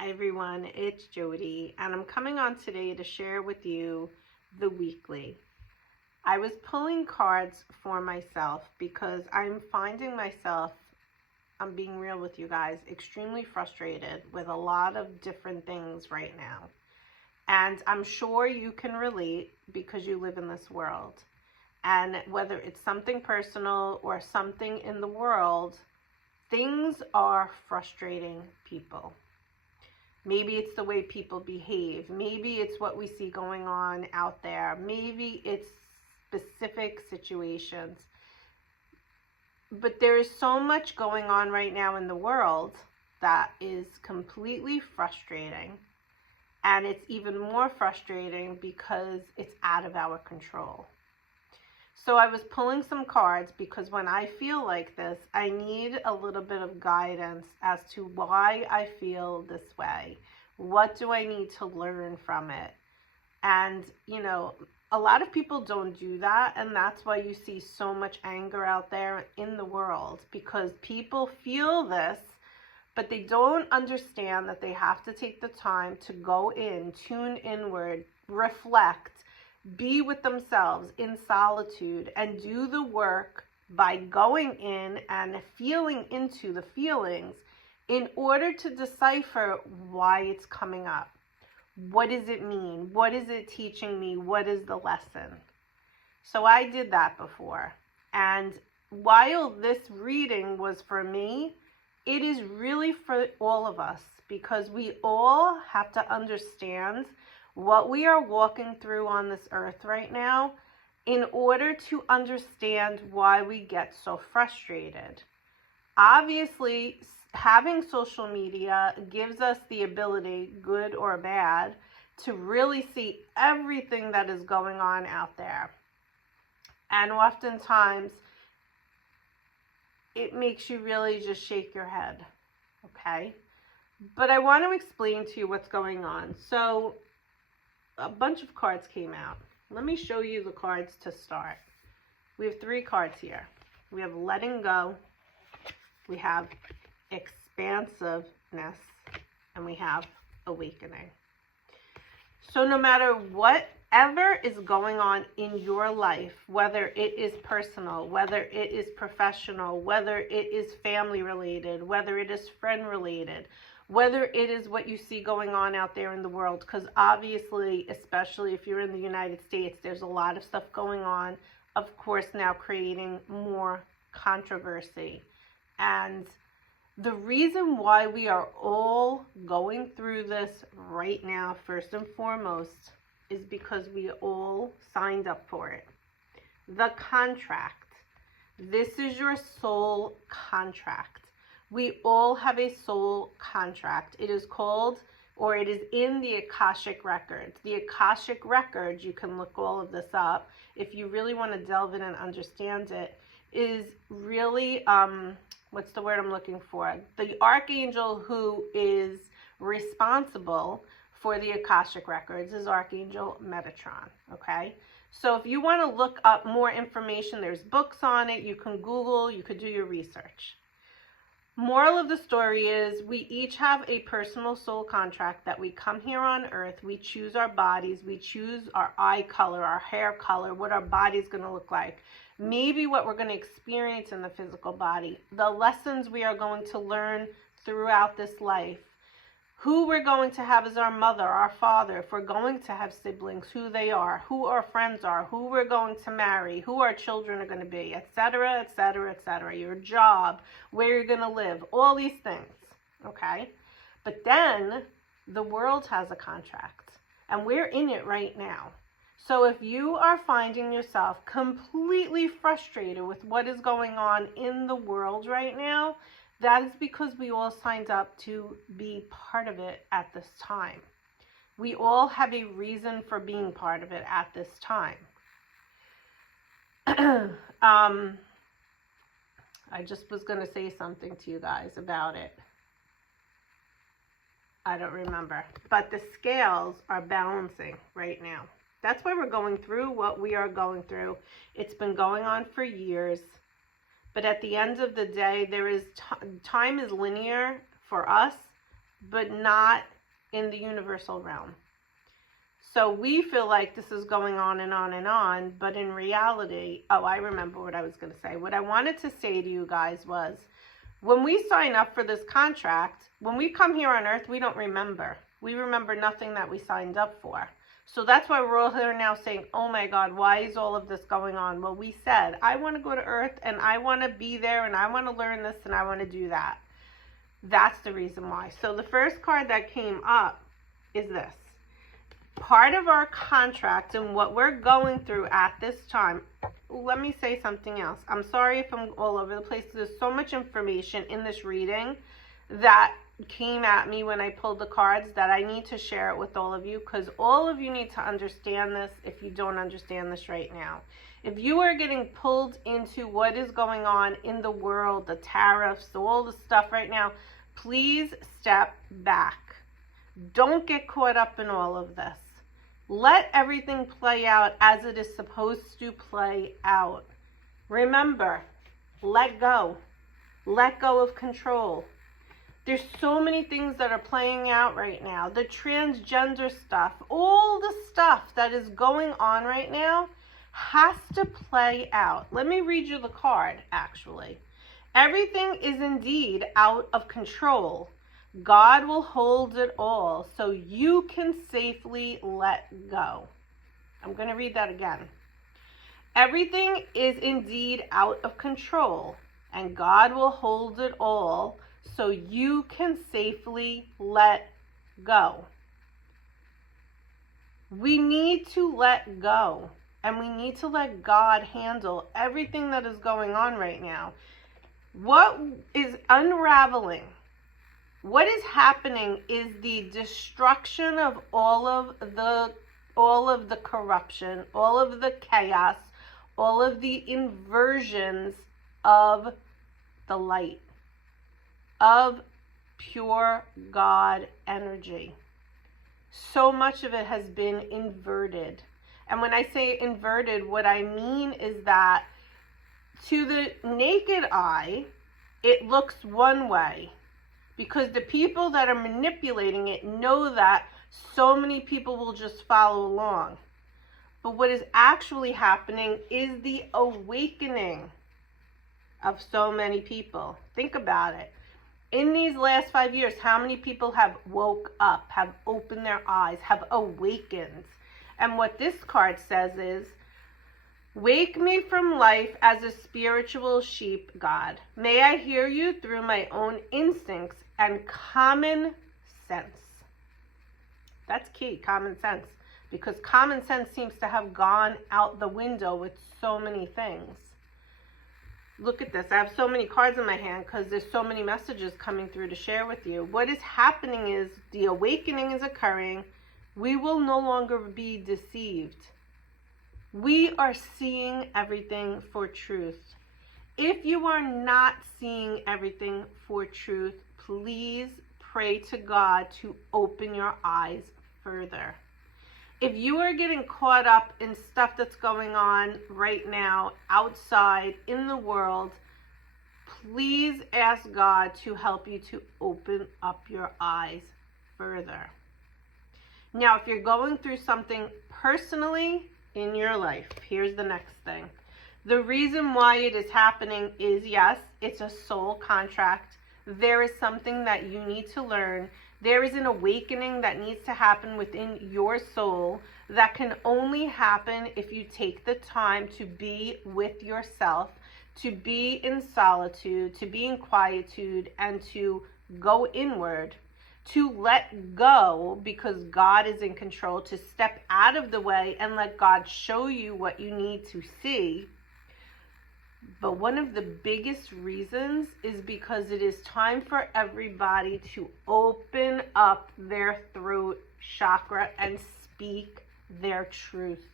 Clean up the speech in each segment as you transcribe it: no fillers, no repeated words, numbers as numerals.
Hi everyone, it's Jody, and I'm coming on today to share with you the weekly. I was pulling cards for myself because I'm finding myself, I'm being real with you guys, extremely frustrated with a lot of different things right now. And I'm sure you can relate because you live in this world. And whether it's something personal or something in the world, things are frustrating people. Maybe it's the way people behave. Maybe it's what we see going on out there. Maybe it's specific situations. But there is so much going on right now in the world that is completely frustrating. And it's even more frustrating because it's out of our control. So I was pulling some cards because when I feel like this, I need a little bit of guidance as to why I feel this way. What do I need to learn from it? And, a lot of people don't do that. And that's why you see so much anger out there in the world, because people feel this, but they don't understand that they have to take the time to go in, tune inward, reflect, be with themselves in solitude, and do the work by going in and feeling into the feelings in order to decipher why it's coming up. What does it mean? What is it teaching me? What is the lesson? So I did that before. And while this reading was for me, it is really for all of us, because we all have to understand what we are walking through on this earth right now in order to understand why we get so frustrated. Obviously, having social media gives us the ability, good or bad, to really see everything that is going on out there. And oftentimes, it makes you really just shake your head, okay? But I want to explain to you what's going on. So, a bunch of cards came out. Let me show you the cards to start. We have 3 cards here. We have letting go, we have expansiveness, and we have awakening. So no matter whatever is going on in your life, whether it is personal, whether it is professional, whether it is family related, whether it is friend related, whether it is what you see going on out there in the world, because obviously, especially if you're in the United States, there's a lot of stuff going on, of course, now creating more controversy. And the reason why we are all going through this right now, first and foremost, is because we all signed up for it. The contract. This is your soul contract. We all have a soul contract. It is called, or it is in the Akashic Records. The Akashic Records, you can look all of this up if you really want to delve in and understand it, is really, what's the word I'm looking for? The Archangel who is responsible for the Akashic Records is Archangel Metatron, okay? So if you want to look up more information, there's books on it. You can Google, you could do your research. Moral of the story is we each have a personal soul contract that we come here on earth. We choose our bodies. We choose our eye color, our hair color, what our body's going to look like. Maybe what we're going to experience in the physical body. The lessons we are going to learn throughout this life. Who we're going to have as our mother, our father, if we're going to have siblings, who they are, who our friends are, who we're going to marry, who our children are going to be, etc., etc., etc., your job, where you're going to live, all these things, okay? But then the world has a contract, and we're in it right now. So if you are finding yourself completely frustrated with what is going on in the world right now, that is because we all signed up to be part of it at this time. We all have a reason for being part of it at this time. I just was going to say something to you guys about it. I don't remember. But the scales are balancing right now. That's why we're going through what we are going through. It's been going on for years. But at the end of the day, there is time is linear for us, but not in the universal realm. So we feel like this is going on and on and on, but in reality, oh, I remember what I was going to say. What I wanted to say to you guys was, when we sign up for this contract, when we come here on earth, we don't remember. We remember nothing that we signed up for. So that's why we're all here now saying, oh my God, why is all of this going on? Well, we said, I want to go to earth and I want to be there and I want to learn this and I want to do that. That's the reason why. So the first card that came up is this. Part of our contract and what we're going through at this time. Let me say something else. I'm sorry if I'm all over the place. There's so much information in this reading that came at me when I pulled the cards that I need to share it with all of you, because all of you need to understand this if you don't understand this right now. If you are getting pulled into what is going on in the world, the tariffs, all the stuff right now, please step back. Don't get caught up in all of this. Let everything play out as it is supposed to play out. Remember, let go. Let go of control. There's so many things that are playing out right now. The transgender stuff, all the stuff that is going on right now has to play out. Let me read you the card, actually. Everything is indeed out of control. God will hold it all so you can safely let go. I'm going to read that again. Everything is indeed out of control, and God will hold it all so you can safely let go. We need to let go, and we need to let God handle everything that is going on right now. What is unraveling? What is happening is the destruction of all of the corruption, all of the chaos, all of the inversions of the light, of pure God energy. So much of it has been inverted. And when I say inverted, what I mean is that to the naked eye, it looks one way, because the people that are manipulating it know that so many people will just follow along. But what is actually happening is the awakening of so many people. Think about it. In these last 5 years, how many people have woke up, have opened their eyes, have awakened? And what this card says is, wake me from life as a spiritual sheep, God. May I hear you through my own instincts and common sense. That's key, common sense. Because common sense seems to have gone out the window with so many things. Look at this. I have so many cards in my hand because there's so many messages coming through to share with you. What is happening is the awakening is occurring. We will no longer be deceived. We are seeing everything for truth. If you are not seeing everything for truth, please pray to God to open your eyes further. If you are getting caught up in stuff that's going on right now outside in the world, please ask God to help you to open up your eyes further. Now, if you're going through something personally in your life, here's the next thing. The reason why it is happening is, yes, it's a soul contract. There is something that you need to learn. There is an awakening that needs to happen within your soul that can only happen if you take the time to be with yourself, to be in solitude, to be in quietude, and to go inward, to let go because God is in control, to step out of the way and let God show you what you need to see. But one of the biggest reasons is because it is time for everybody to open up their throat chakra and speak their truth.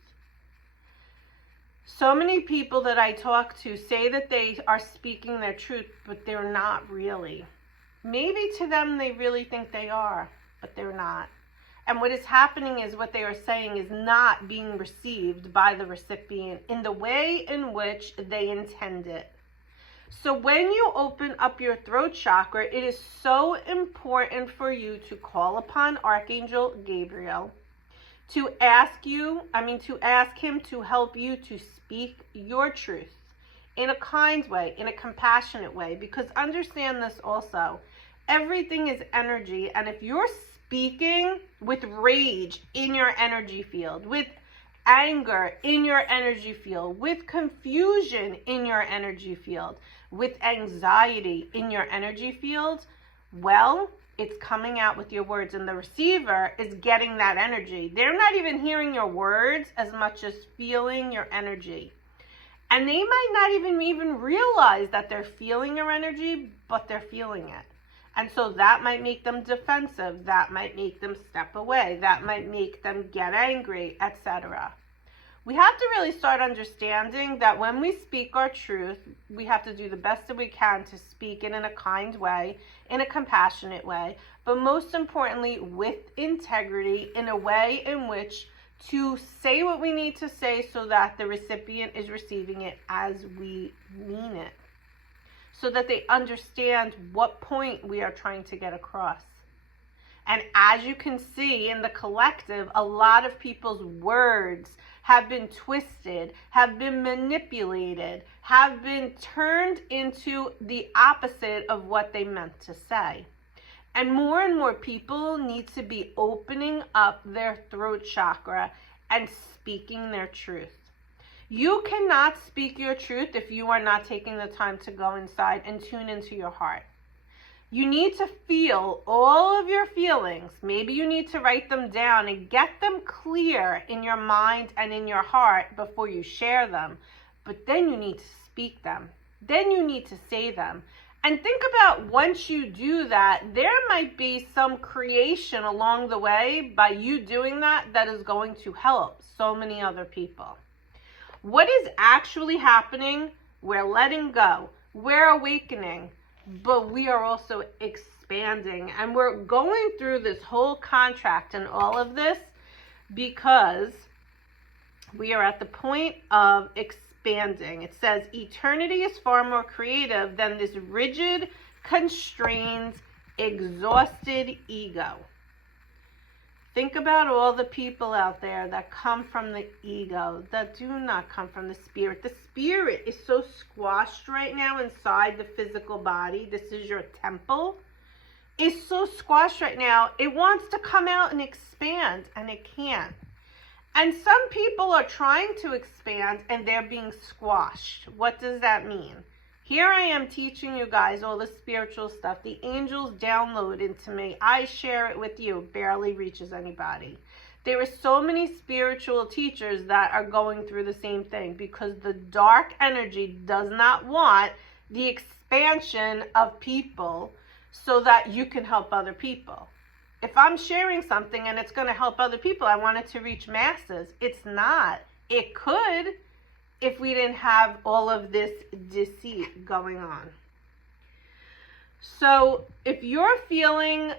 So many people that I talk to say that they are speaking their truth, but they're not really. Maybe to them they really think they are, but they're not. And what is happening is what they are saying is not being received by the recipient in the way in which they intend it. So when you open up your throat chakra, it is so important for you to call upon Archangel Gabriel to ask him to help you to speak your truth in a kind way, in a compassionate way, because understand this also, everything is energy, and if you're speaking with rage in your energy field, with anger in your energy field, with confusion in your energy field, with anxiety in your energy field, well, it's coming out with your words, and the receiver is getting that energy. They're not even hearing your words as much as feeling your energy. And they might not even realize that they're feeling your energy, but they're feeling it. And so that might make them defensive. That might make them step away. That might make them get angry, etc. We have to really start understanding that when we speak our truth, we have to do the best that we can to speak it in a kind way, in a compassionate way, but most importantly, with integrity, in a way in which to say what we need to say so that the recipient is receiving it as we mean it, so that they understand what point we are trying to get across. And as you can see in the collective, a lot of people's words have been twisted, have been manipulated, have been turned into the opposite of what they meant to say. And more people need to be opening up their throat chakra and speaking their truth. You cannot speak your truth if you are not taking the time to go inside and tune into your heart. You need to feel all of your feelings. Maybe you need to write them down and get them clear in your mind and in your heart before you share them. But then you need to speak them. Then you need to say them. And think about once you do that, there might be some creation along the way by you doing that is going to help so many other people. What is actually happening? We're letting go. We're awakening. But we are also expanding, and we're going through this whole contract and all of this because we are at the point of expanding. It says eternity is far more creative than this rigid, constrained, exhausted ego. Think about all the people out there that come from the ego, that do not come from the spirit. The spirit is so squashed right now inside the physical body. This is your temple. It's so squashed right now. It wants to come out and expand, and it can't. And some people are trying to expand, and they're being squashed. What does that mean? Here I am teaching you guys all the spiritual stuff. The angels download into me. I share it with you. It barely reaches anybody. There are so many spiritual teachers that are going through the same thing because the dark energy does not want the expansion of people so that you can help other people. If I'm sharing something and it's going to help other people, I want it to reach masses. It's not. It could, if we didn't have all of this deceit going on. So if you're feeling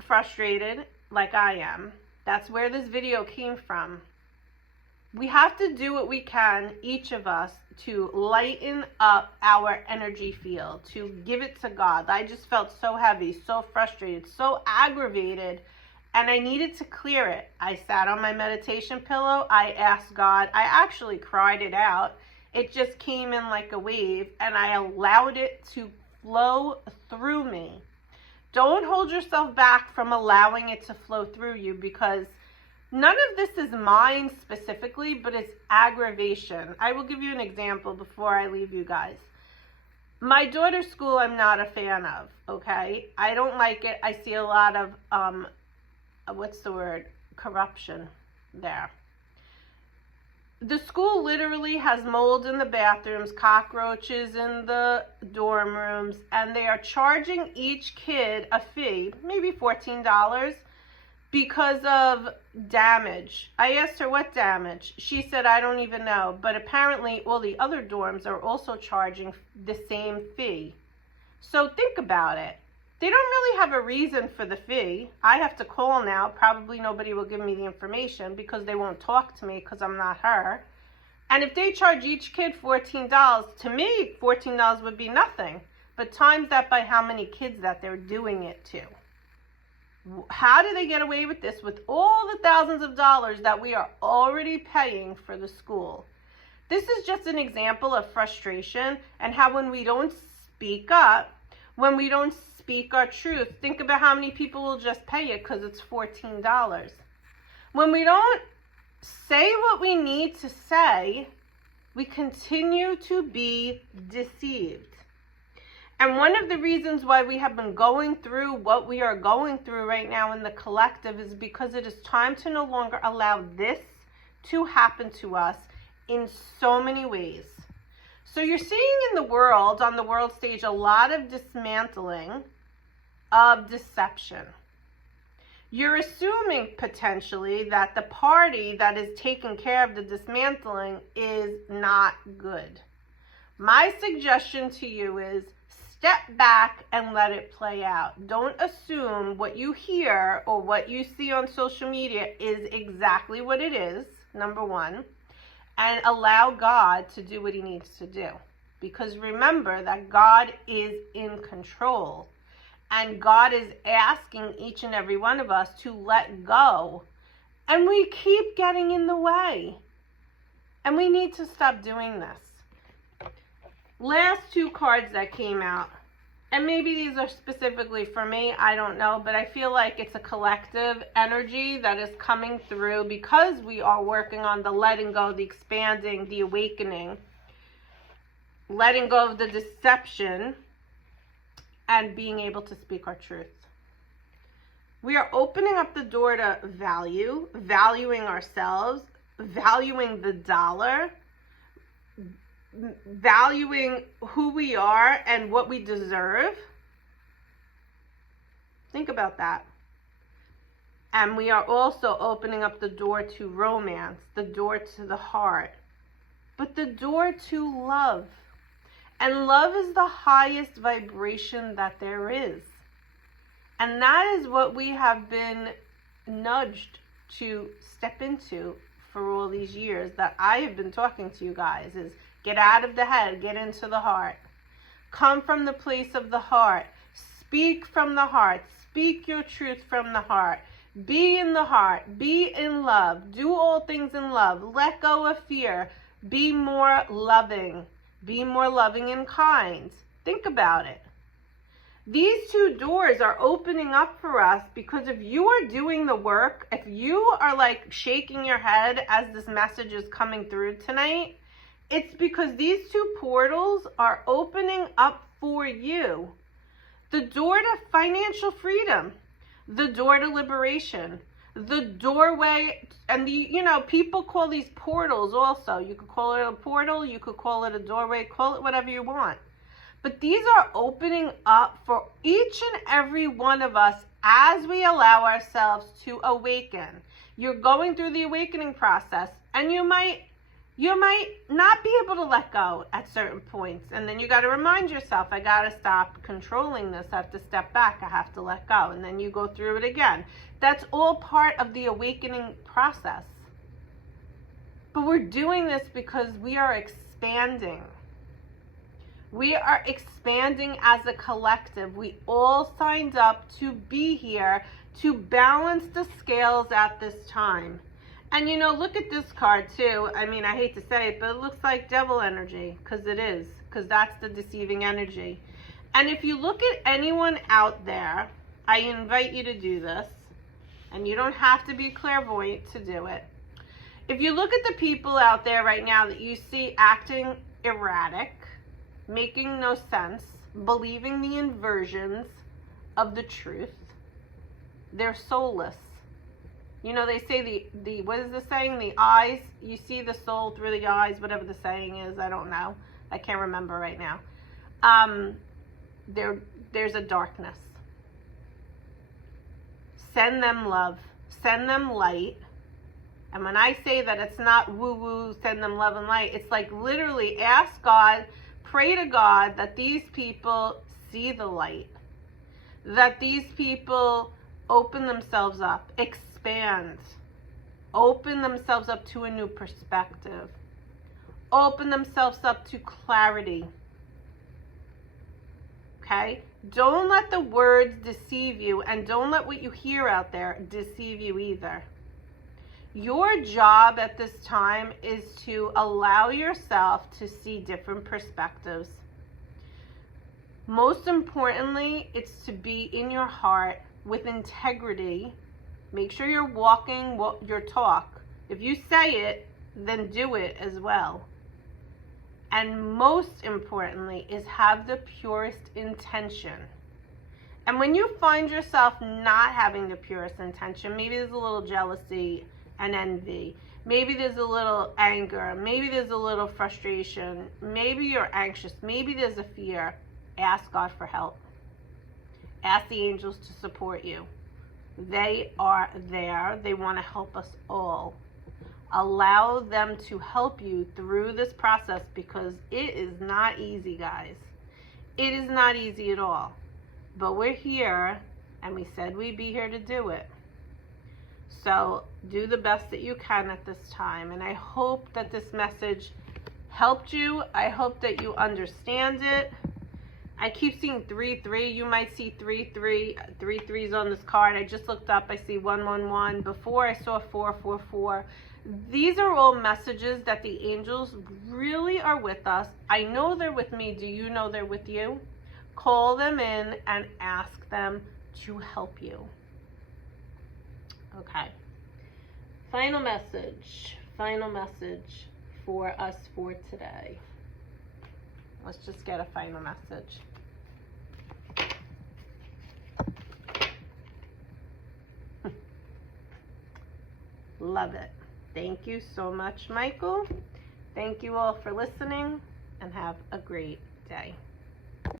frustrated like I am, that's where this video came from. We have to do what we can, each of us, to lighten up our energy field, to give it to God. I just felt so heavy, so frustrated, so aggravated, and I needed to clear it. I sat on my meditation pillow. I asked God. I actually cried it out. It just came in like a wave, and I allowed it to flow through me. Don't hold yourself back from allowing it to flow through you, because none of this is mine specifically, but it's aggravation. I will give you an example before I leave you guys. My daughter's school I'm not a fan of, okay? I don't like it. I see a lot of, corruption there. The school literally has mold in the bathrooms, cockroaches in the dorm rooms, and they are charging each kid a fee, maybe $14, because of damage. I asked her what damage. She said, I don't even know. But apparently all the other dorms are also charging the same fee. So think about it. They don't really have a reason for the fee. I have to call now. Probably nobody will give me the information because they won't talk to me because I'm not her. And if they charge each kid $14, to me, $14 would be nothing. But times that by how many kids that they're doing it to. How do they get away with this with all the thousands of dollars that we are already paying for the school? This is just an example of frustration and how when we don't speak up, when we don't speak our truth, think about how many people will just pay it because it's $14. When we don't say what we need to say, we continue to be deceived. And one of the reasons why we have been going through what we are going through right now in the collective is because it is time to no longer allow this to happen to us in so many ways. So you're seeing in the world, on the world stage, a lot of dismantling of deception. You're assuming potentially that the party that is taking care of the dismantling is not good. My suggestion to you is step back and let it play out. Don't assume what you hear or what you see on social media is exactly what it is, number one, and allow God to do what he needs to do. Because remember that God is in control. And God is asking each and every one of us to let go. And we keep getting in the way. And we need to stop doing this. Last two cards that came out. And maybe these are specifically for me, I don't know. But I feel like it's a collective energy that is coming through because we are working on the letting go, the expanding, the awakening. Letting go of the deception. And being able to speak our truth. We are opening up the door to value, valuing ourselves, valuing the dollar, valuing who we are and what we deserve. Think about that. And we are also opening up the door to romance, the door to the heart, but the door to love. And love is the highest vibration that there is. And that is what we have been nudged to step into for all these years that I have been talking to you guys, is get out of the head, get into the heart. Come from the place of the heart. Speak from the heart. Speak your truth from the heart. Be in the heart. Be in love. Do all things in love. Let go of fear. Be more loving. Be more loving and kind. Think about it. These two doors are opening up for us because if you are doing the work, if you are like shaking your head as this message is coming through tonight, it's because these two portals are opening up for you. The door to financial freedom, the door to liberation, the doorway, and people call these portals also. You could call it a portal, you could call it a doorway, call it whatever you want. But these are opening up for each and every one of us as we allow ourselves to awaken. You're going through the awakening process, and you might not be able to let go at certain points. And then you got to remind yourself, I got to stop controlling this. I have to step back. I have to let go. And then you go through it again. That's all part of the awakening process. But we're doing this because we are expanding. We are expanding as a collective. We all signed up to be here to balance the scales at this time. And look at this card too. I mean, I hate to say it, but it looks like devil energy, because it is, because that's the deceiving energy. And if you look at anyone out there, I invite you to do this, and you don't have to be clairvoyant to do it. If you look at the people out there right now that you see acting erratic, making no sense, believing the inversions of the truth, they're soulless. They say the what is the saying? The eyes, you see the soul through the eyes, whatever the saying is, I don't know. I can't remember right now. There's a darkness. Send them love. Send them light. And when I say that, it's not woo-woo, send them love and light. It's like literally ask God, pray to God that these people see the light. That these people open themselves up, expand, open themselves up to a new perspective, open themselves up to clarity. Okay? Don't let the words deceive you, and don't let what you hear out there deceive you either. Your job at this time is to allow yourself to see different perspectives. Most importantly, it's to be in your heart with integrity. Make sure you're walking your talk. If you say it, then do it as well. And most importantly is have the purest intention. And when you find yourself not having the purest intention, maybe there's a little jealousy and envy, maybe there's a little anger, maybe there's a little frustration, maybe you're anxious, maybe there's a fear, ask God for help. Ask the angels to support you. They are there. They want to help us all. Allow them to help you through this process, because it is not easy, guys. It is not easy at all. But we're here, and we said we'd be here to do it. So do the best that you can at this time. And I hope that this message helped you. I hope that you understand it. I keep seeing 3-3. You might see 3-3. 3-3s on this card. I just looked up. I see 1-1-1. Before I saw 4-4-4. These are all messages that the angels really are with us. I know they're with me. Do you know they're with you? Call them in and ask them to help you. Okay. Final message for us for today. Let's just get a final message. Love it. Thank you so much, Michael. Thank you all for listening, and have a great day.